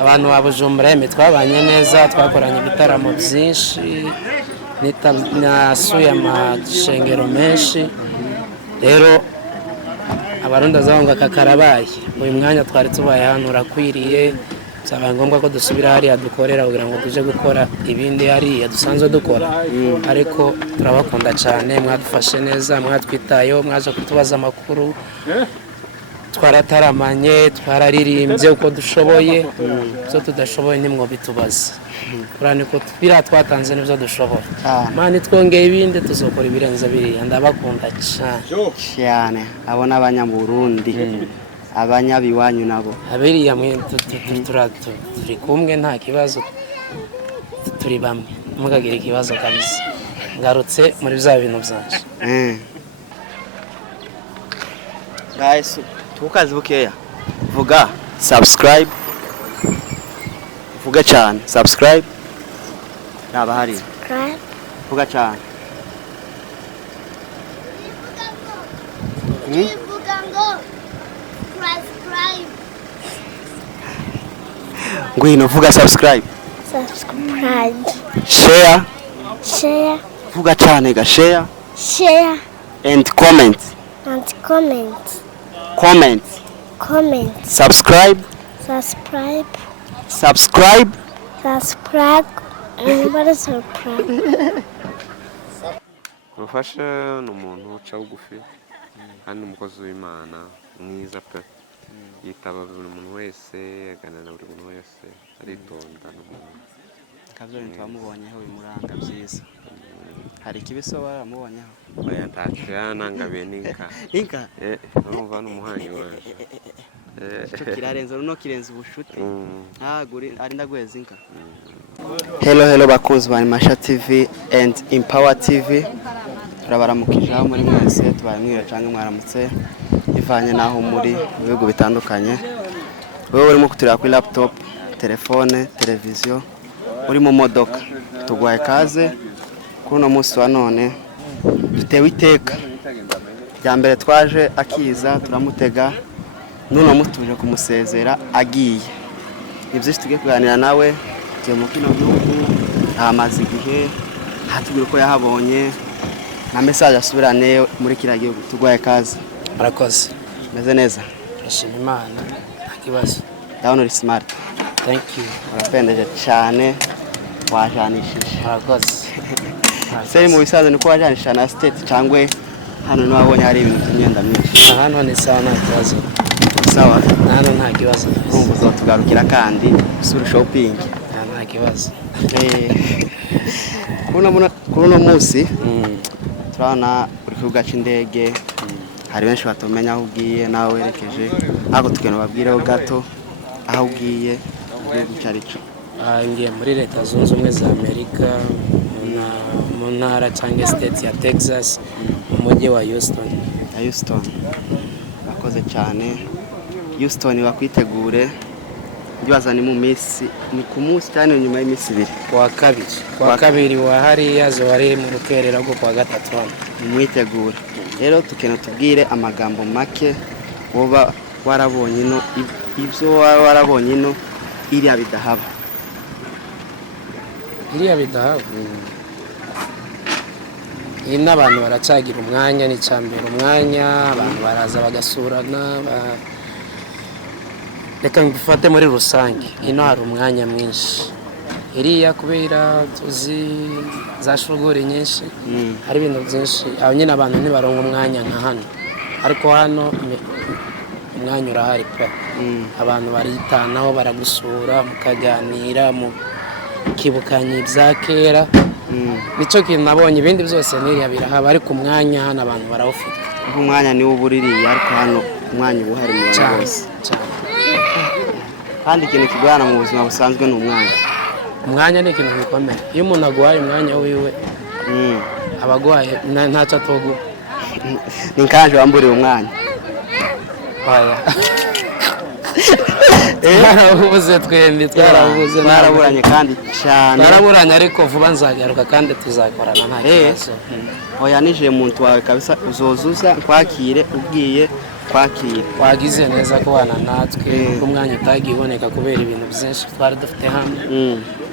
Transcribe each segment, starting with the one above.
abantu ba Bujumbura twabanye neza, twakoranye ibitaramo byinshi, nasuye amashengero menshi. Rero abarundi azahunga kakarabaye, uyu mwanya twari tubaye hano urakwiriye, byabaye ngombwa ko dusubira hariya dukorera kugira ngo tuje gukora ibindi hariya dusanzwe dukora. Ariko turabakunda cyane, mwadufashe neza, mwatwitayeho, mwaje kutubaza amakuru, twarataramanye, twararirimbye uko dushoboye, ibyo tudashoboye nimwo bitubaza. Kurani ko bira twatanze n'ibyo dushoboye. Mani twongeye ibindi tuzokora ibirenze biriya, ndabakunda cyane. Abona abanyaburundi, abanyabiwanyu nabo. Abiriya mwe turi kumwe nta kibazo, turi bamwe. Mugagira ikibazo kabisa. Ngarutse muri bya bintu byanje. Guys, tukazi bukeya. Vuga subscribe. Vuga cyane subscribe. Naba hari. Vuga cyane. Ngwino vuga subscribe. Share. Vuga cyane ga share. And comment. Subscribe. Everybody subscribe. Rufasha n'umuntu uca bugufi kandi umukozi w'Imana mwiza pe. Yitaba buri muntu wese, aganana buri muntu wese, aritonda n'umuntu. Kavyo ntwamubonyeho bimuranga byiza. Hari kibiso baramubonyeho. Oya ntacyo nangabiye n'inka. Inka? Urumva n'umuhanyi waje. Cyo kirarenze no kirenze ubushuti. Ntaguri ari ndagweza inka. Hello bakunzi ba Masha TV and Empower TV. Turabaramukije aho muri mwese, tubaye mwira canke mwaramutse ivanye naho muri bihugu bitandukanye. Wewe urimo kuturira kuri laptop, telefone, televiziyo, uri mu modoka. Tugwaye kaze kuno munsi wa none dutewe iteka. Ya mbere twaje akiza turamutega, nuno mutuje kumusezera agiye. Ibyo tugiye kuganira nawe tugiye mu kino gihugu, amaze igihe hatubwira ko yahabonye na message asubirane muri kira gihugu. Tugwaye kaze. Murakoze. Meze neza. Turashima Imana, nta kibazo. Down uri smart. Thank you. Urapendeje cyane, wajanishije. Murakoze. Seri mu bisaza niko wajanisha na state cyangwe hano no wabonye hari ibintu by'imyenda myinshi. Hano ni sawa, nta kibazo. Sawa. Hano nta kibazo. Umbuzo tugarukira kandi sura shopping. Nta kibazo. Kuno munsi turabona uri kuvuga cy'indege, hari benshi batomenya aho ugiye nawe werekeje, ariko tugenda babwireho gato aho ugiye gucarico. Ngiye muri Leta Zunze Ubumwe za Amerika, mu ntara cyangwa state ya Texas, mu mujyi wa Houston. Bakoze cyane. Houston bakwitegure. Ndibaza ni mu minsi, ni ku munsi cyane nyuma y'imisi 2. Kwa kabiri wa hariya zo wari mu rukerera rwo kwa gatatu. Mwitegure. Rero tukena tubwire amagambo make woba warabonye ino, ibyo warabonye ino iriya bidahaba. Ina abantu baracagira umwanya, ni cyambere umwanya, abantu baraza bagasurana. Reka ngufate muri rusange, ino hari umwanya mwinshi. Iriya kubera tuzi za shuguri nyinshi, hari ibintu byinshi, aho nyine abantu ntibaronka umwanya nka hano. Ariko hano umwanya urahari pe. Abantu baritanaho, baragusura, mukaganira, mukibukanya ibya kera. Nico kintu nabonye, ibindi byose n'iriya birahaba, ariko umwanya hano abantu barawufite. Umwanya ni ubuririye, ariko hano umwanya ubuhari mu bose. Kandi ikintu kigwana mu buzima busanzwe ni umwanya. Umwanya ni ikintu gikomeye. Iyo umuntu agwaye umwanya wiwe, abagwaye ntacyo atogu. Ni kanje wamburiye umwanya. Oya. Twarabuze twembi, twaraburanye kandi cyane. Twaraburanye ariko vuba nzagaruka kandi tuzakorana nta kibazo. Oya nije muntu wawe kabisa, uzozuza kwakire ubwiye kwakira wagize neza kubana natwe umwanya utagiye uboneka kubera ibintu byinshi twari dufite hano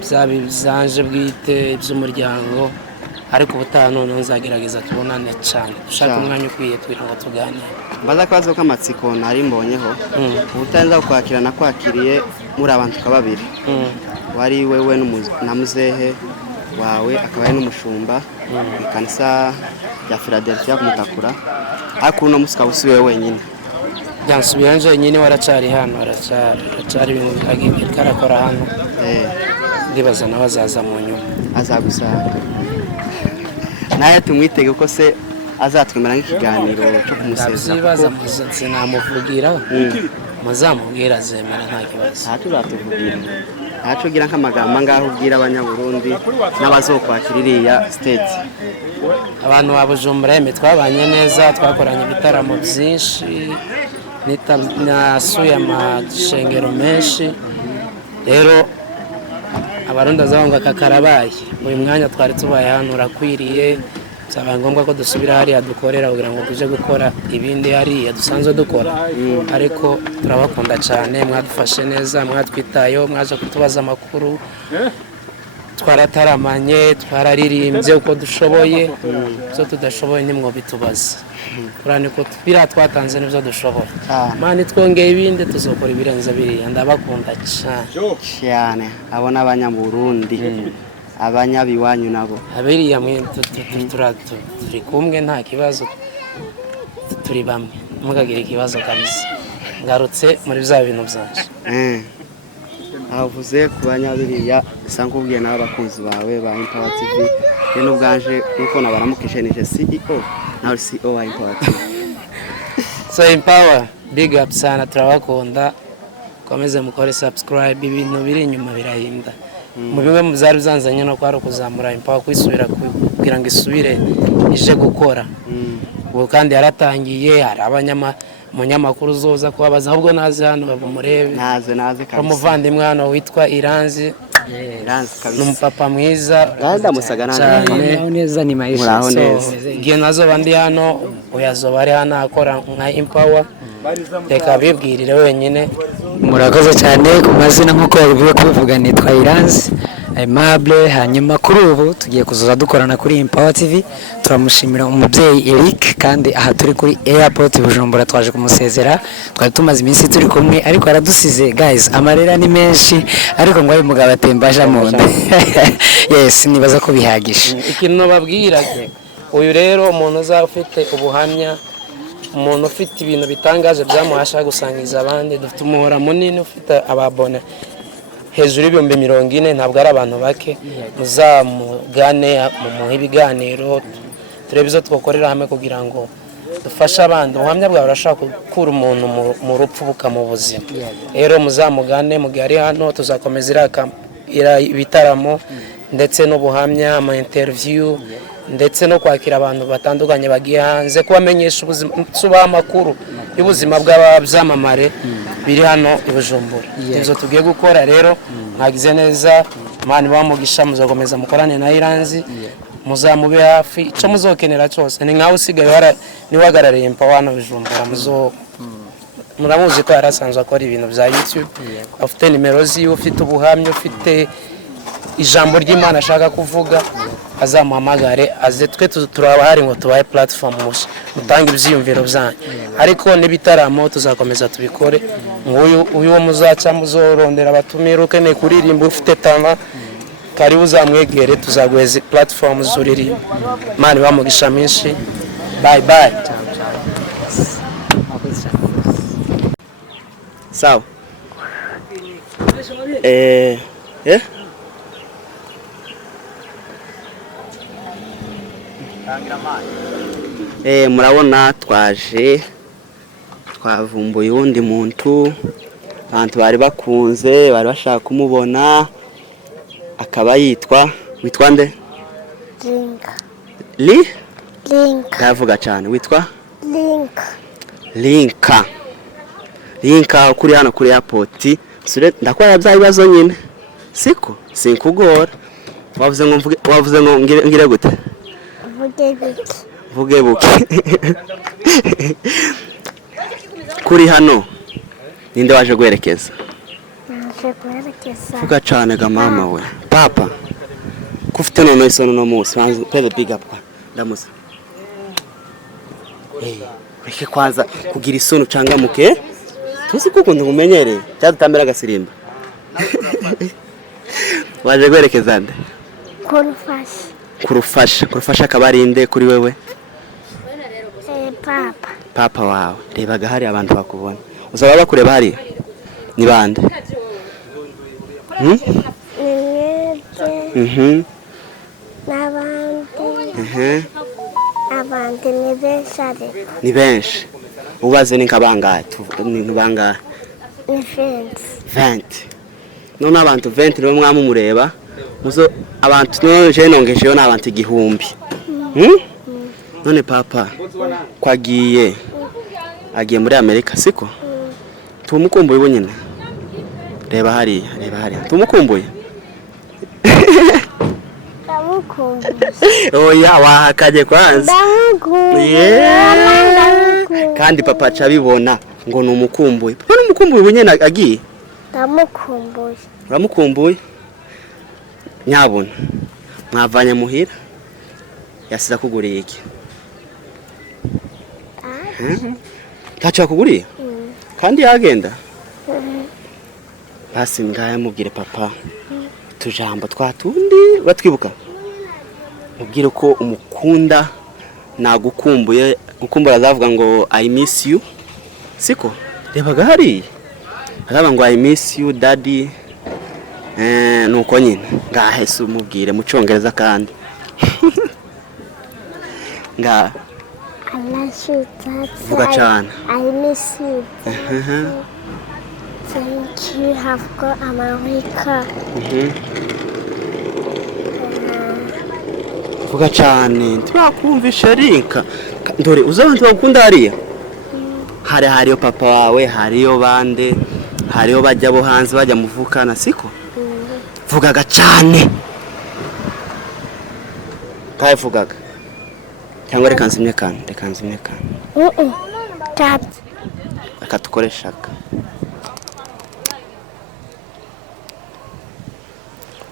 byaba bizanje bwite by'umuryango ariko ubutaha none nzagerageza tubonane cyane dushaka umwanya ukwiye kugira ngo tuganire mbaza akabazo k'amatsiko nari mbonyeho ubutaha kwakira nakwakiriye muri abantu kababiri wari wewe na muzehe wawe akaba ari n'umushumba ikanisa ya Philadelphia kumutakura ariko uno musika usiwe wenyine byansubiye nje nyine waracari hano aracari ibintu karakora hano ndibaza nawe azaza mu nyuma azagusanga naye tumwitege ko se azatwemera nk'ikiganiro cyo kumusezera ndabibaza sinamuvugira muzamubwira azemera nta kibazo ntacyo uzatuvugira ntacyo ugira nk'amagambo ngaho ubwira abanyaburundi n'abazokwakira iriya stage abantu ba Bujumbura twabanye neza twakoranye ibitaramo byinshi nasuye amashengero menshi rero abarundi azahunga kakarabaye uyu mwanya twari tubaye hano urakwiriye byaba ngombwa ko dusubira hariya dukorera kugira ngo tuje gukora ibindi hariya dusanzwe dukora ariko turabakunda cyane mwadufashe neza mwatwitayeho mwaje kutubaza amakuru twarataramanye twararirimbye uko dushoboye byo tudashoboye nimwo bitubaza kurani ko bira twatanze nibyo dushoboye mani twongeye ibindi tuzokora ibirenze biriya ndabakunda cyane abona abanyaburundi abanyabiwanyu nabo abiriya turi kumwe nta kibazo turi bamwe mugagire ikibazo kabisa ngarutse muri bya bintu byanje avuze ku banyabiriya usanga ubwiye n'abakunzi bawe ba Empower TV rero ubwanje nuko nabaramukije nije CEO nawe CEO wa Empower TV so Empower big up sana turabakunda komeze mukore subscribe ibintu biri inyuma birahinda mu bimwe mu byari byanzanye no kwaro kuzamura Empower kwisubira kugira ngo isubire ije gukora ubu kandi yaratangiye hari umunyamakuru uzoza kubabaza ahubwo naze hano babumurebe naze kabisa umuvandimwe hano witwa Iranzi kabisa n'umupapa mwiza ndamusaga neza ni maisha igihe nazoba ndi hano uyazoba ari hano akora nka Empower reka bibwirire wenyine murakoze cyane ku mazina nk'uko babivuye kubivuga nitwa Iranzi Aimable hanyuma kuri ubu tugiye kuzoza dukorana kuri Empower TV turamushimira umubyeyi Eric kandi aha turi kuri airport Bujumbura twaje kumusezera twari tumaze iminsi turi kumwe ariko aradusize guys amarera ni menshi ariko ngo ari mugabo atembasha mu nda yes nibaza ko bihagisha ikintu babwira uyu rero umuntu uzafite ubuhamya umuntu ufite ibintu bitangaje byamuhasha gusangiza abandi dufite umuhora munini ufite ababone hejuru y'ibihumbi 40 ntabwo ari abantu bake muzamugane mu ibiganiro turebe izo twakorera hamwe kugira ngo dufashe abandi ubuhamya bwawe urashaka gukura umuntu mu rupfu bukamubuzima rero muzamugane mugihe ari hano tuzakomeza ibitaramo ndetse n'ubuhamya ama interview ndetse no kwakira abantu batandukanye bagiye hanze kubamenyesha ubuzima amakuru y'ubuzima bw'ababyamamare biri hano i Bujumbura ibyo tugiye gukora rero mwagize neza mani bamugisha muzakomeza mukorane na Iranzi muzamube hafi icyo muzokenera cyose ni nkaho usigaye niwagarariye Empower hano Bujumbura muramuzi ko yarasanzwe akora ibintu bya YouTube afite nimero ziwe ufite ubuhamya ufite ijambo ry'Imana ashaka kuvuga azamuhamagare aze twe turabahari ngo tubaye platform mushya mutanga ibyiyumviro byanyu ariko n'ibitaramo tuzakomeza tubikore uyu wo muzaca muzorondera abatumira ukeneye kuririmba ufite tama karibu uzamwegere tuzaguheza platform zuririmba mani bamugisha menshi bye bye sawa murabona twavumbuye uwundi muntu abantu bari bakunze bari bashaka kumubona akaba witwa nde Linka yavuga cyane witwa Linka Linka ukuri hano kuri airport ndakora bya bibazo nyine siko sinkugora wavuze ngo ngire gute vuge buke kuri hano ninde waje guherekeza? naje guherekeza Vuga cyane ga mama we. Papa kufite none isono no munsi wanze pele big up ndamuza. Reke kwanza kugira isono cangamuke tuzi kuko ndumumenyereye cyadutambira agasirimba. Waje guherekeza nde? Kurufasha kabarinde kuri wewe? Papa. Papa wawe rebaga hari abantu bakubona uzaba bakureba hari ni bande? N'abandi ni benshi ariko. Ni benshi ubaze ni kabangahe? Ni bangahe? Ni 20. None abantu 20 nibo mwamumureba muzo abantu none je nongejeyo n'abantu 1000. None papa kwagiye agiye muri Amerika siko? Tumukumbuye bonyine. Reba hari tumukumbuye. Oya wahakaje kwanza. Kandi papa acabibona ngo numukumbuye. Papa numukumbuye bonyine agiye. Ndamukumbuye. Uramukumbuye? Nyabona mwavanye muhira yasiza kuguriye iki? Tacha kuguriye? Kandi yagenda? Basi ngaya mubwire papa tujambo twatundi batwibuka. Mubwire ko umukunda nagukumbuye gukumbura azavuga ngo I miss you. Siko? Rebaga hari. Araba ngo I miss you daddy. Nuko nyine ngahese umubwire mu cyongereza kandi. Nga vuga cyane. I miss you. Thank you have got America. Vuga cyane twakumvisha rinka. Ndore uzabantu bakunda hariya. Hariyo papa wawe, hariyo bande, hariyo bajya bo hanze bajya muvukana siko? Vugaga cyane. Kaye vugaga. Cyangwa reka nzimye kandi. Tat. Akatukoreshaga.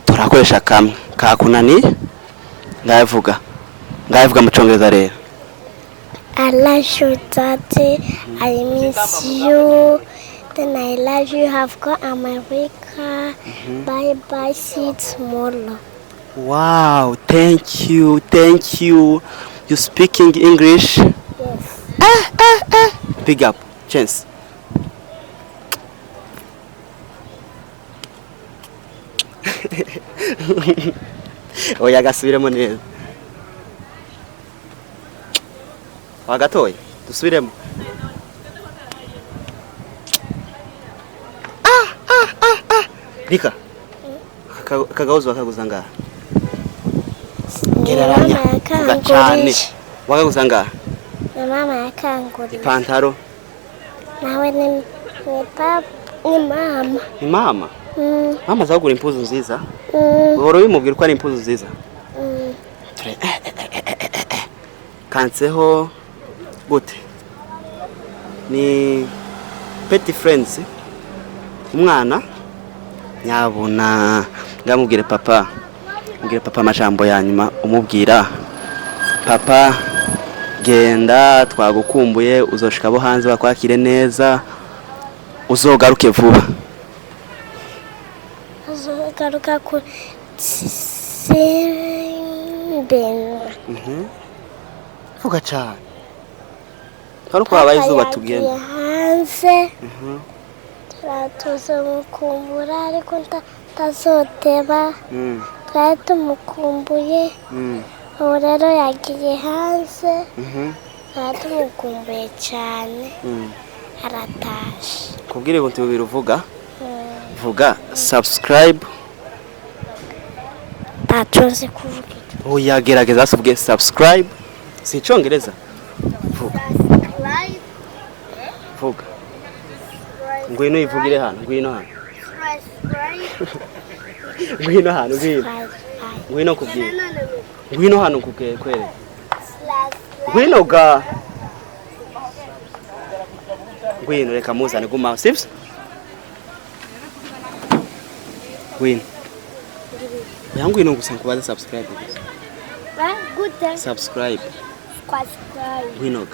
Turakoresha kamwe kakunani ngavuga mu cyongereza rero. I love you daddy, I miss you, then I love you have got America. Bye bye, see you tomorrow. Wow, thank you. You speaking English? Yes. Big up, chance. Oya gasubiremo neza. Wagatoye dusubiremo. Rika. Kagahuzo bakaguza ngaha. Geraranya. Gacane. Wakaguza ngaha. Mama yakanguriye. Ipantaro. Nawe ni papa ni mama. Ni mama? Mama azagura impuzu nziza. Uhora bimubwira ko ari impuzu nziza. Kanseho gute? Ni Petit Friends. Umwana nyabona ngamubwire papa. Mbwire papa amajambo yanyuma umubwira. Papa genda twagukumbuye uzoshika bo hanze bakwakire neza. Uzogaruke vuba. Uzogaruka ku Simben. Vuga cyane. Kandi ko habaye izuba tugenda. Hanze. Tuzomukumbura ariko tazoteba. Twari tumukumbuye. Ubu rero yagiye hanze. Twari tumukumbuye cyane. Aratashe. Kubwire ngo ntibibiri uvuga. Vuga subscribe. Tatonze kuvuga. Oya gerageza asubwe subscribe. Si cyongereza. Vuga. Ngwino ivugire hano, ngwino hano. Ngwino hano, ngwino kubwira. Ngwino hano kwere. Ngwino ga. ngwino reka muzane gumaho sibyo ngwino ngwino gusa nkubaze subscribe gusa Gute. subscribe Subscribe.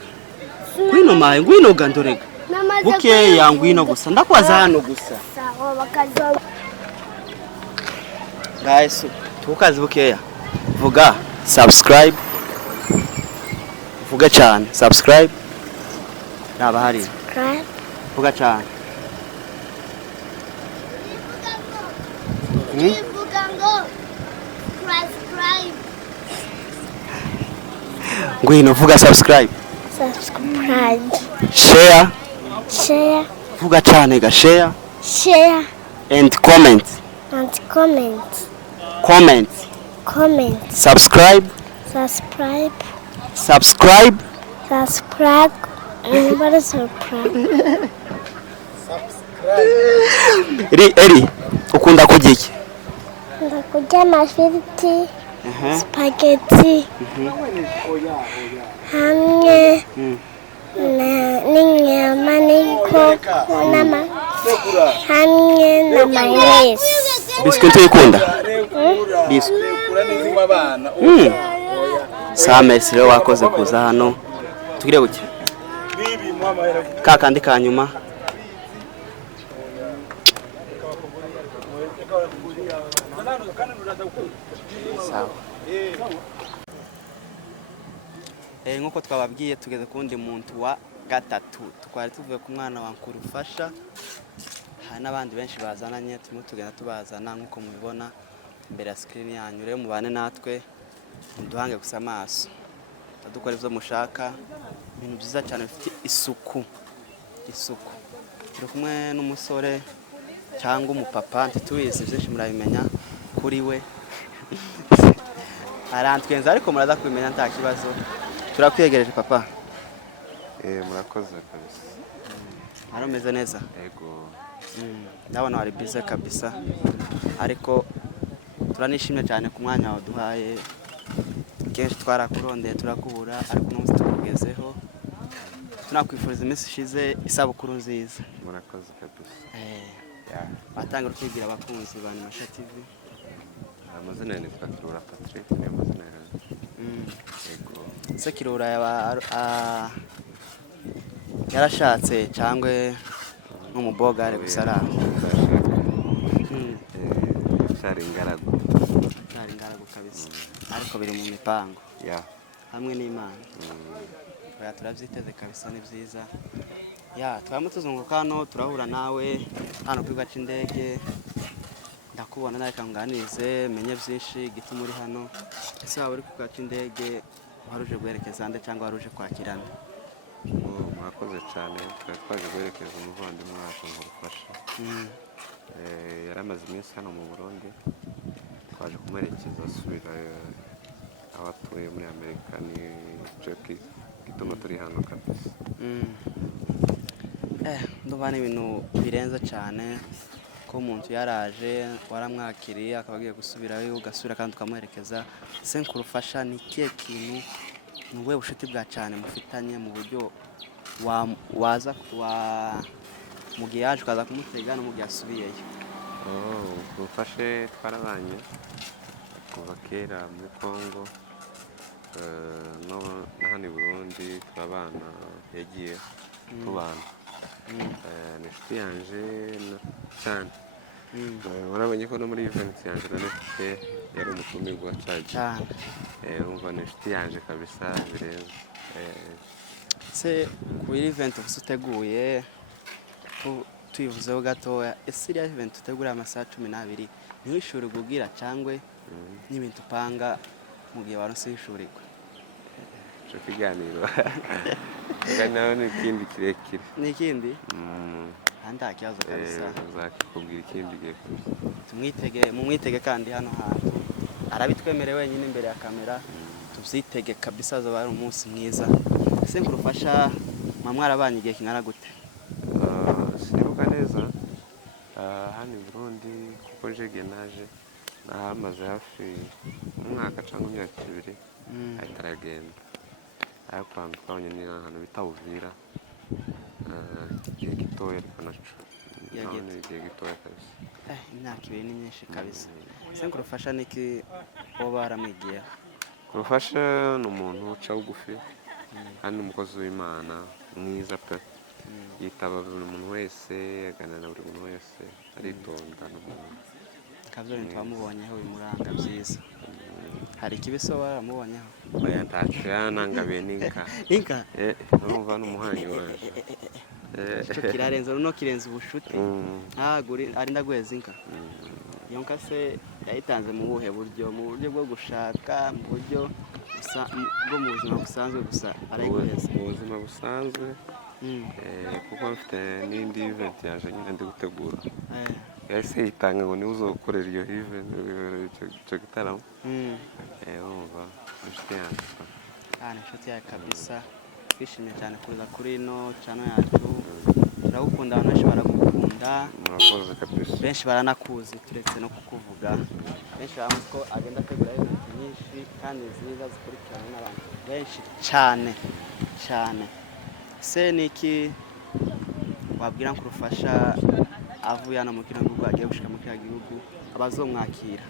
ngwino maye ngwino gandorega bukeya ngwino gusa ndakwaza hano gusa Sawa bakazo. guys tukazi bukeya vuga subscribe vuga cyane subscribe naba hari Subscribe. vuga cyane Subscribe. ngwino vuga subscribe Subscribe. share Share. vuga cyane ga share Share. and comment And comment. comment Comment. subscribe Subscribe. subscribe Subscribe. And what is subscribe? eri ukunda kurya iki Ndakurya amafiriti, spaghetti, hamwe n'inyama n'inkoko hamwe na mayonnaise. biswi tuyikunda biswi Samesi rero wakoze kuza hano tugire guke kakandi kanyuma nkuko twababwiye tugeze kundi muntu wa gatatu twari tuvuye ku mwana wa Nkurufasha hari n'abandi benshi bazananye turimo tugenda tubazana nkuko mubibona imbere ya screen yanyu rero mubane natwe duhange gusa amaso dukora ivyo mushaka ibintu byiza cyane bifite isuku turi kumwe n'umusore cyangwa umupapa ntitubizi byinshi murabimenya kuri we arantwenza ariko muraza kubimenya nta kibazo turakwegereje papa murakoze kabisa aromeze neza yego ndabona wari bize kabisa ariko turanishimye cyane ku mwanya waduhaye kenshi twarakurondeye turakubura ariko n'umunsi tukugezeho tunakwifuriza iminsi ishize isabukuru nziza murakoze kabisa batanga urukibwira abakunzi ba Animasha TV amazina ni Kirura Patrick ni amazina yego se Kirura yarashatse cyangwa n'umubogare gusara cyari ingaragu kabisa ariko biri mu mipango hamwe n'Imana turabyiteze kabisa ni byiza twaba tuzunguka hano turahura nawe hano ku kibuga cy'indege ndakubona nawe kanganize menye byinshi gituma uri hano ese waba uri ku kibuga cy'indege waruje guherekeza nde cyangwa waruje kwakirana murakoze cyane twari twaje guherekeza umuvandimwe wacu Nkurufasha yari amaze iminsi hano mu Burundi twaje kumuherekeza asubira aho atuye muri Amerika ni cyo gituma turi hano kabisa ndumva ni ibintu birenze cyane ko umuntu yaraje waramwakiriye akaba agiye gusubirayo ugasubira kandi ukamuherekeza se Nkurufasha ni ikihe kintu ni ubuhe bushuti bwa cyane mufitanye mu buryo waza mu gihe yaje ukaza kumutega no mu gihe asubiyeyo Nkurufasha twarabanye kuva kera muri Congo no hano i Burundi turabana yagiye tubana ni inshuti yanje cyane urabonye ko no muri event yanje nanefite yari umutumirwa cyane urumva ni inshuti yanje kabisa birenze se ku event uteguye tuyivuzeho gatoya ese iriya event utegura amasaha 12 niho ishuri gugira cyangwe n'ibintu upanga mu gihe waronse ishurirwa cyo kiganiro nawe ni ikindi kirekire ni ikindi nta kibazo kabisa uzakubwira ikindi gihe mumwitege kandi hano hantu arabitwemereye wenyine imbere ya kamera tubyitege kabisa zo bari umunsi mwiza ese Nkurufasha mwamwarabanye igihe kingana gute sinibuka neza hano i Burundi kuko jege naje nahamaze hafi umwaka cyangwa imyaka 2 ahita aragenda ariko twabonye ni ahantu bita Uvira igihe gitoya ariko naco Yageze. ni igihe gitoya kabisa. Imyaka ibiri ni myinshi kabisa. Se ngurufasha niki bo baramwigiye? Kurufasha ni umuntu uca bugufi kandi umukozi w'Imana mwiza pe. Yitaba buri muntu wese, aganira na buri muntu wese, aritonda n'umuntu. Kabyo bintu bamubonyeho bimuranga byiza. Hari ikibiso baramubonyeho? Oya ntacyo yanangabiye n'inka. Inka? Urumva ni umuhanyi wanje. Ico kirarenze runo kirenze ubushuti. Ari ndaguheza inka. Iyo nka se yayitanze mu buhe buryo? Mu buryo bwo gushaka, mu buryo bwo mu buzima busanzwe gusa arayiguheza. Mu buzima busanzwe kuko mfite n'indi event yaje nyine ndi gutegura. Yahise yitanga ngo niwe uzokorera iyo event icyo gitaramo. Urumva inshuti yanjye. Inshuti yawe kabisa. Twishimiye cyane kuza kuri ino channel yacu. Turagukunda, abantu benshi baragukunda. Murakoze kabisa. Benshi baranakuzi turetse no kukuvuga. Benshi bamuzi ko agenda ategura ibintu nyinshi kandi nziza zikurikirana n'abantu benshi cyane. Se niki wabwira ngo urufasha avuye hano mu kino gihugu agiye gushika mu kino gihugu abazomwakira?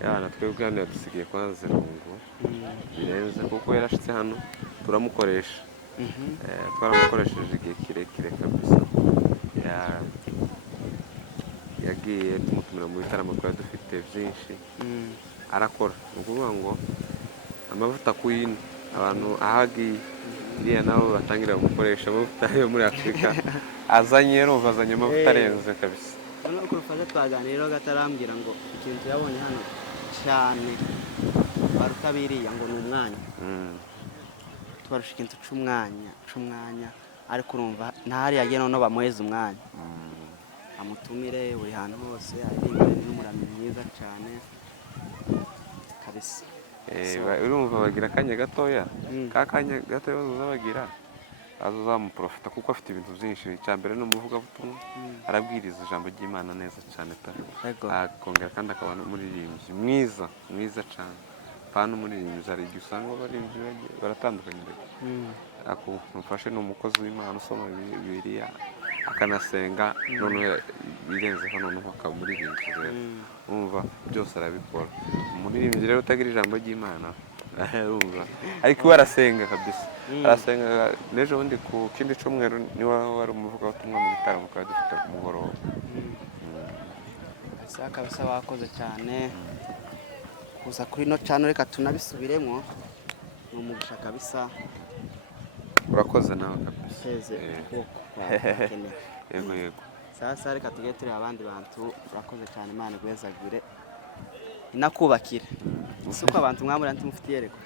Yana twebwe hano dusigaye kwanza irungu birenze kuko yarashitse hano turamukoresha. Twaramukoresheje igihe kirekire kabisa. Yagiye tumutumira mu bitaramo twari dufite byinshi arakora. Ni ukuvuga ngo amavuta kuyino abantu ahagiye iriya nabo batangira gukoresha amavuta yo muri Afurika azanye amavuta arenze kabisa. Noneho kurufasha twaganiraho gatarambwira ngo ikintu yabonye hano cyane baruta biriya ngo ni umwanya. Twarusha ikintu c'umwanya ariko urumva ntahari yagiye noneho bamuheza umwanya. Amutumire buri hantu hose ari n'umuramyi mwiza cyane kabisa. Urumva bagira akanya gatoya kakanya gatoya bazabagira azamuprofita kuko afite ibintu byinshi. Cyambere no muvugabutumwa arabwiriza ijambo ry'Imana neza cyane pe. Akongera kandi akaba n'umuririmbyi mwiza cyane. Pana umuririmbyi ari usanga abaririmbyi baratandukanye. Akumufashe n'umukozi w'Imana usoma Bibiliya akanasenga noneho birenzeho noneho akaba umuririmbyi rero. Urumva byose arabikora. Umuririmbyi rero utagira ijambo ry'Imana urumva ariko we arasenga kabisa. Arasenga. N'ejo bundi ku kindi cyumweru niwe wari umuvugabutumwa mu bitaramo twari dufite ku mugoroba. Kabisa wakoze cyane kuza kuri ino channel, reka tunabisubiremo. Ni umugisha kabisa. Urakoze nawe kabisa. Yego. Sasa reka tujye turi abandi bantu. Urakoze cyane, Imana igwezagire inakubakire. Isuko abantu mwamuri anti mufitiye reko.